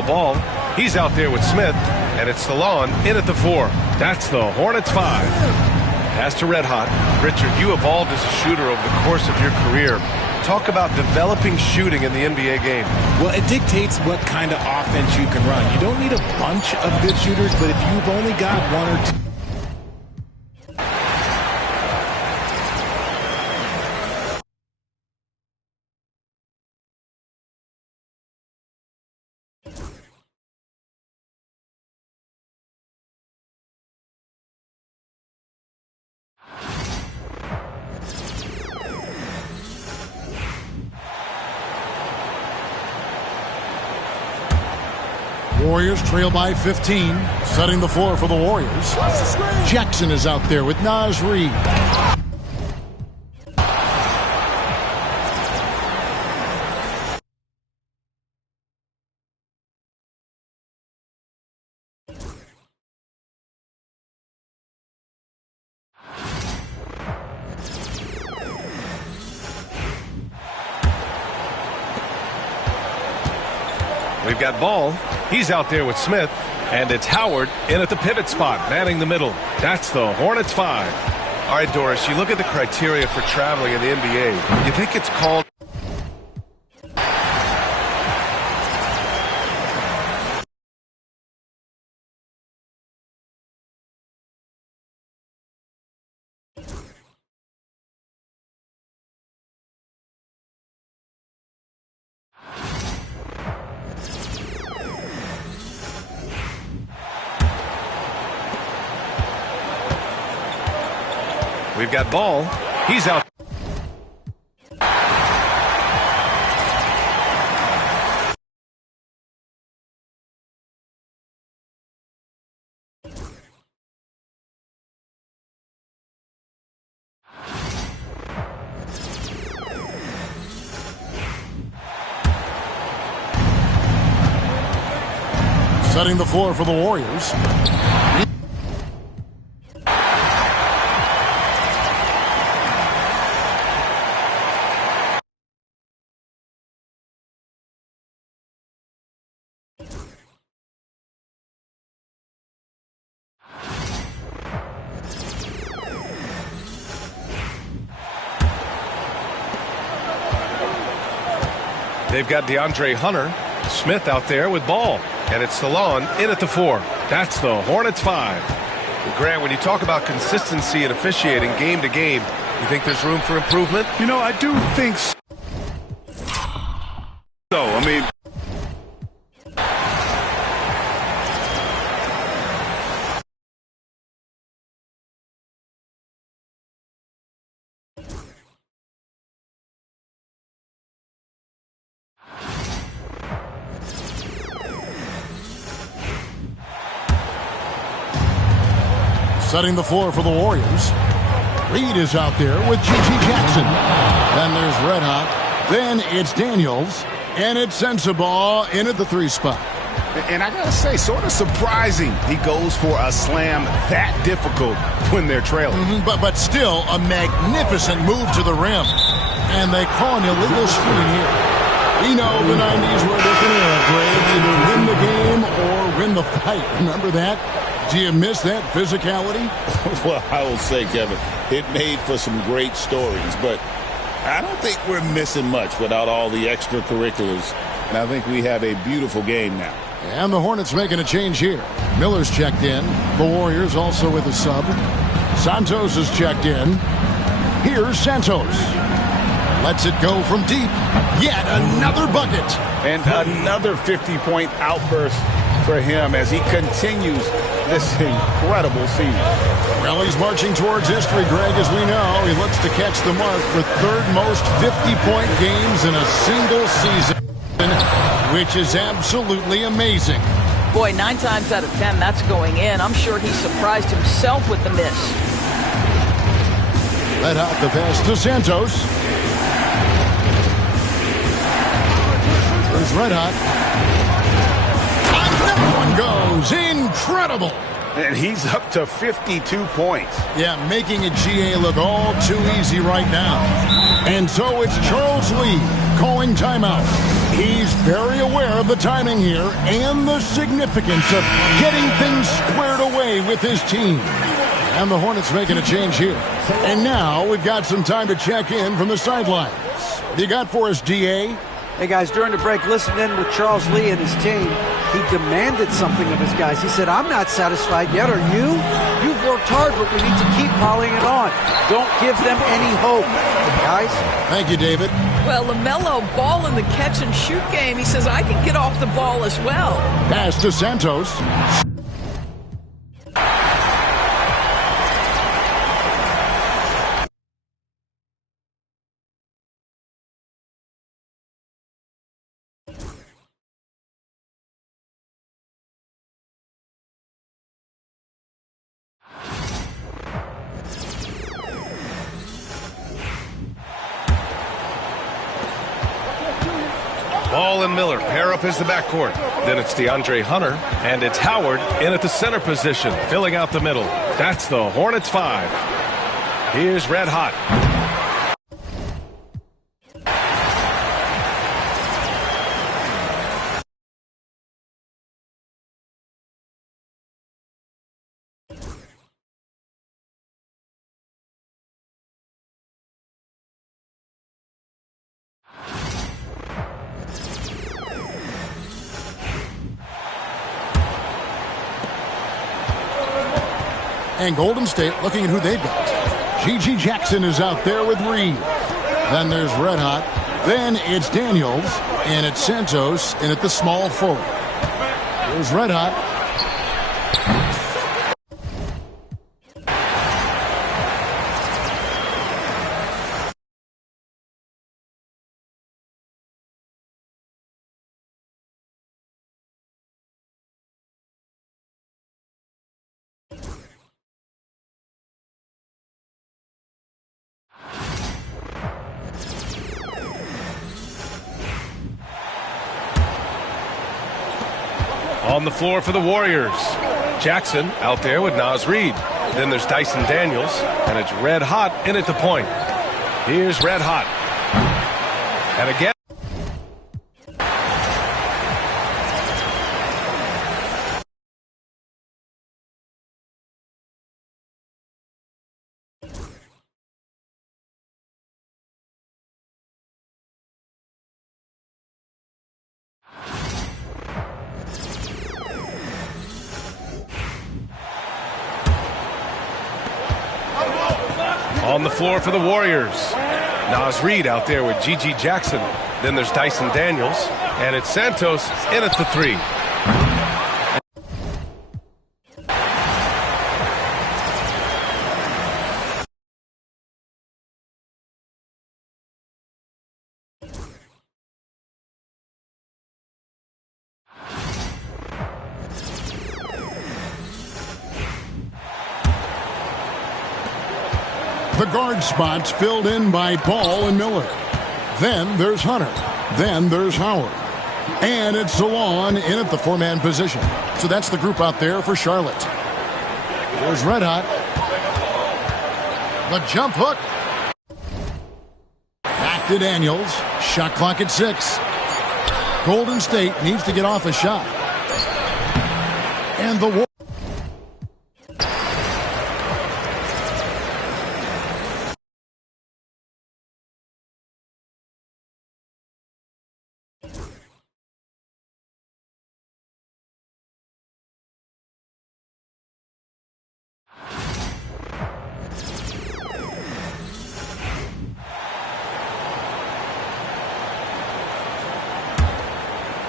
ball. He's out there with Smith, and it's Salon in at the 4. That's the Hornets 5. Pass to Red Hot. Richard, you evolved as a shooter over the course of your career. Talk about developing shooting in the NBA game. Well, it dictates what kind of offense you can run. You don't need a bunch of good shooters, but if you've only got one or two. Warriors trail by 15, setting the floor for the Warriors. Jackson is out there with Naz Reid. We've got Ball. He's out there with Smith, and it's Howard in at the pivot spot, manning the middle. That's the Hornets 5. All right, Doris, you look at the criteria for traveling in the NBA. You think it's called... We've got Ball. He's out. Setting the floor for the Warriors. They've got DeAndre Hunter. Smith out there with Ball. And it's Salon in at the 4. That's the Hornets 5. Well, Grant, when you talk about consistency and officiating game to game, you think there's room for improvement? You know, I do think so. I mean... Setting the floor for the Warriors. Reid is out there with G.G. Jackson. Then there's Red Hot. Then it's Daniels. And it's Sensabaugh in at the 3 spot. And I got to say, sort of surprising he goes for a slam that difficult when they're trailing. But still a magnificent move to the rim. And they call an illegal screen here. We know the 90s were a different era, Greg. Either win the game or win the fight. Remember that? Do you miss that physicality? Well, I will say, Kevin, it made for some great stories, but I don't think we're missing much without all the extracurriculars, and I think we have a beautiful game now. And the Hornets making a change here. Miller's checked in. The Warriors also with a sub. Santos is checked in. Here's Santos. Lets it go from deep. Yet another bucket. And another 50-point outburst for him as he continues this incredible season. Well, he's marching towards history, Greg, as we know. He looks to catch the mark for third most 50-point games in a single season, which is absolutely amazing. Boy, 9 times out of 10, that's going in. I'm sure he surprised himself with the miss. Let out the pass to Santos. There's Red Hot. That one goes. Incredible. And he's up to 52 points. Yeah, making a GA look all too easy right now. And so it's Charles Lee calling timeout. He's very aware of the timing here and the significance of getting things squared away with his team. And the Hornets making a change here. And now we've got some time to check in from the sidelines. What do you got for us, DA? Hey, guys, during the break, listen in with Charles Lee and his team. He demanded something of his guys. He said, I'm not satisfied yet. Are you? You've worked hard, but we need to keep piling it on. Don't give them any hope, guys. Thank you, David. Well, LaMelo ball in the catch-and-shoot game. He says, I can get off the ball as well. Pass to Santos. Ball and Miller pair up as the backcourt. Then it's DeAndre Hunter, and it's Howard in at the center position, filling out the middle. That's the Hornets 5. Here's Red Hot. And Golden State looking at who they've got. G.G. Jackson is out there with Reed. Then there's Red Hot. Then it's Daniels. And it's Santos in at the small forward. Here's Red Hot. On the floor for the Warriors. Jackson out there with Naz Reid. Then there's Dyson Daniels, and it's Red Hot in at the point. Here's Red Hot. And again. On the floor for the Warriors. Naz Reid out there with G.G. Jackson. Then there's Dyson Daniels. And it's Santos in at the 3. The guard spots filled in by Paul and Miller. Then there's Hunter. Then there's Howard. And it's Salon in at the 4-man position. So that's the group out there for Charlotte. There's Red Hot. The jump hook. Back to Daniels. Shot clock at 6. Golden State needs to get off a shot. And the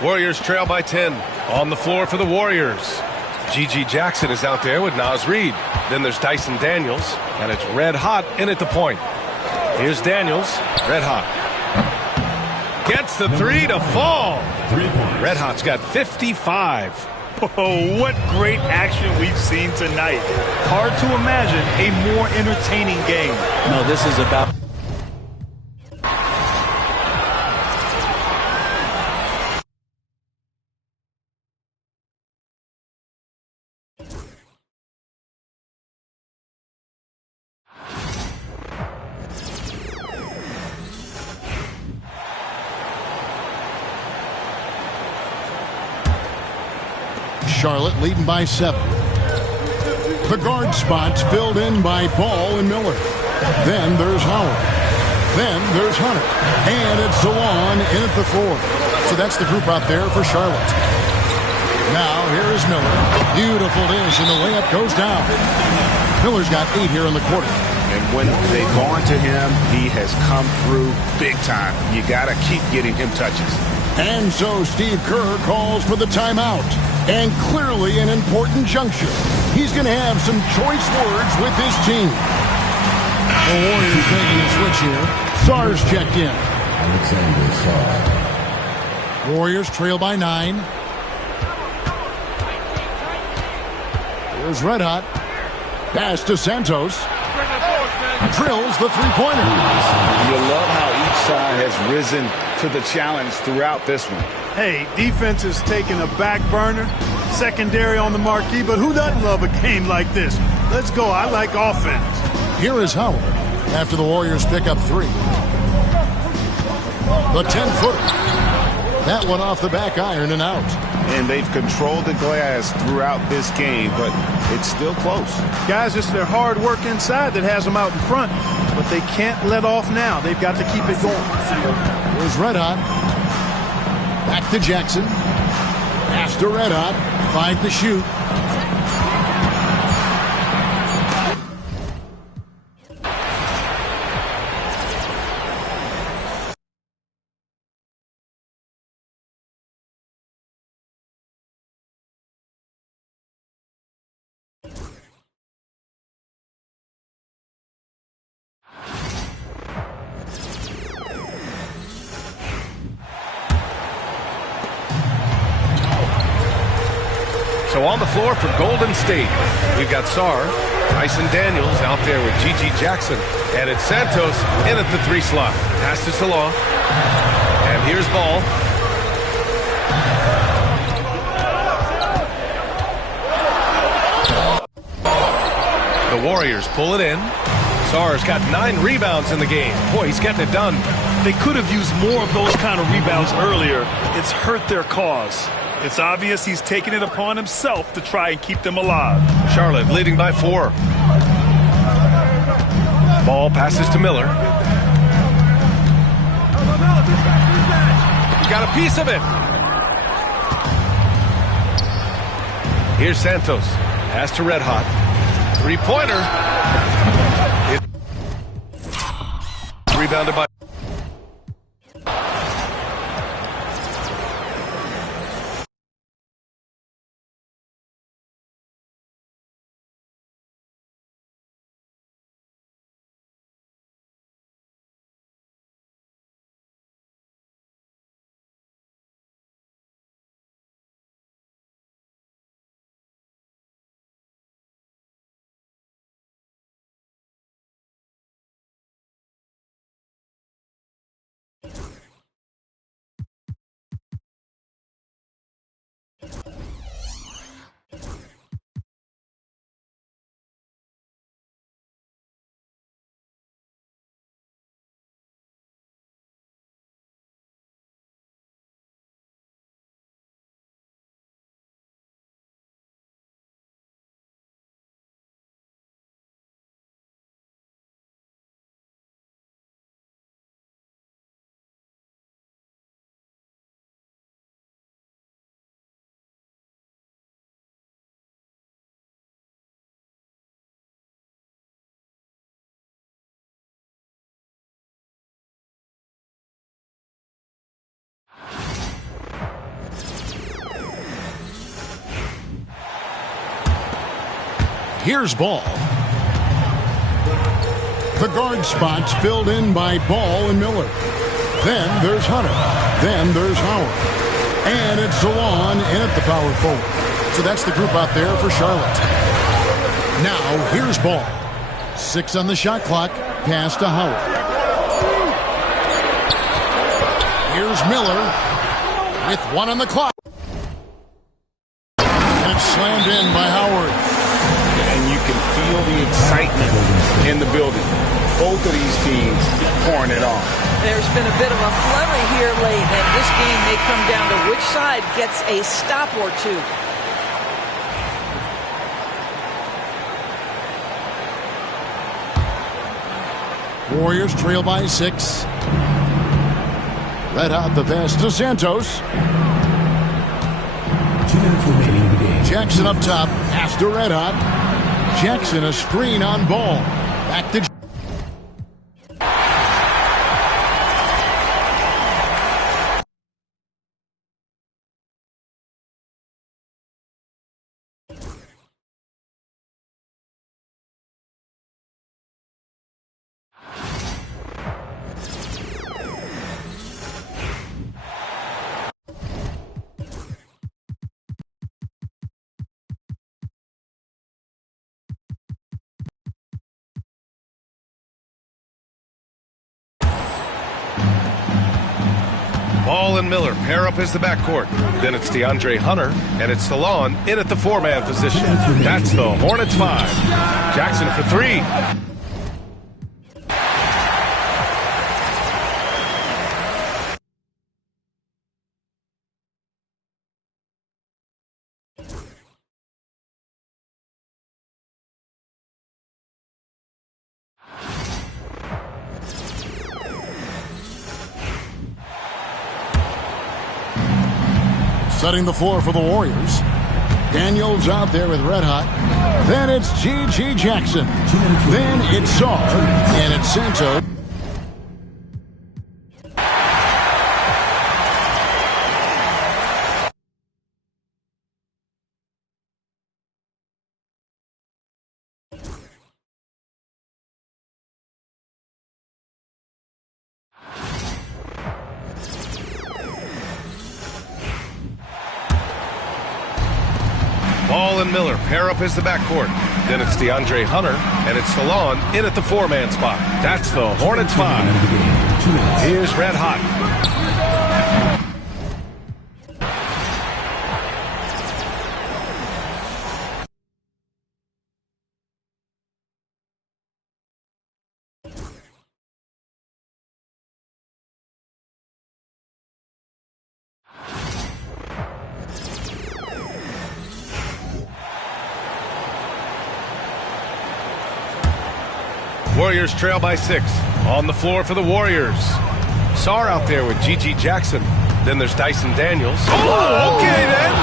Warriors trail by 10. On the floor for the Warriors. G.G. Jackson is out there with Naz Reid. Then there's Dyson Daniels, and it's Red Hot in at the point. Here's Daniels. Red Hot. Gets the 3 to fall. Red Hot's got 55. Oh, what great action we've seen tonight. Hard to imagine a more entertaining game. No, this is about... Charlotte leading by 7. The guard spots filled in by Ball and Miller. Then there's Howard. Then there's Hunter. And it's Salon in at the 4. So that's the group out there for Charlotte. Now here is Miller. Beautiful dish, and the layup goes down. Miller's got 8 here in the quarter. And when they've gone to him, he has come through big time. You got to keep getting him touches. And so Steve Kerr calls for the timeout. And clearly an important juncture. He's going to have some choice words with his team. The Warriors making a switch here. Sarr's checked in. Alexander Sarr. Warriors trail by 9. Here's Red Hot. Pass to Santos. Drills the three-pointer. You love how each side has risen to the challenge throughout this one. Hey, defense is taking a back burner, secondary on the marquee, but who doesn't love a game like this? Let's go. I like offense. Here is Howard after the Warriors pick up 3. The 10-footer. That one off the back iron and out. And they've controlled the glass throughout this game, but it's still close. Guys, it's their hard work inside that has them out in front, but they can't let off now. They've got to keep it going. Here's Red Hot. Back to Jackson. Pass to Red Hot. 5 to shoot. So on the floor for Golden State, we've got Sarr, Tyson Daniels out there with Gigi Jackson, and it's Santos in at the 3 slot. Pass to Salon, and here's Ball. The Warriors pull it in. Sarr's got 9 rebounds in the game. Boy, he's getting it done. They could have used more of those kind of rebounds earlier. It's hurt their cause. It's obvious he's taking it upon himself to try and keep them alive. Charlotte leading by 4. Ball passes to Miller. Got a piece of it. Here's Santos. Pass to Red Hot. 3-pointer. Rebounded by. Here's Ball. The guard spots filled in by Ball and Miller. Then there's Hunter. Then there's Howard. And it's Salon in at the power forward. So that's the group out there for Charlotte. Now here's Ball. 6 on the shot clock. Pass to Howard. Here's Miller with 1 on the clock. And it's slammed in by Howard. And you can feel the excitement in the building. Both of these teams pouring it on. There's been a bit of a flurry here late, and this game may come down to which side gets a stop or two. Warriors trail by 6. Red Hot the pass to Santos. 2 minutes remaining in the game. Jackson up top. Pass to Red Hot. Jackson a screen on ball. Back to Ball and Miller pair up as the backcourt. Then it's DeAndre Hunter, and it's Salon in at the 4-man position. That's the Hornets 5. Jackson for 3. setting the floor for the Warriors. Daniels out there with Red Hot. Then it's G.G. Jackson. Then it's Sarr. And it's Santos. Ball and Miller pair up as the backcourt. Then it's DeAndre Hunter, and it's Salon in at the 4-man spot. That's the Hornets 5. Here's Red Hot. Warriors trail by 6. On the floor for the Warriors. Sarr out there with G.G. Jackson. Then there's Dyson Daniels. Oh, okay then.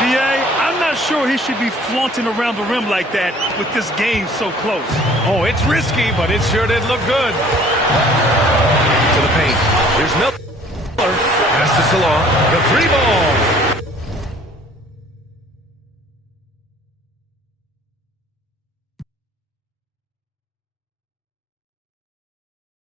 B.A., I'm not sure he should be flaunting around the rim like that with this game so close. Oh, it's risky, but it sure did look good. To the paint. Here's Miller. Pass to Salon. The 3 ball.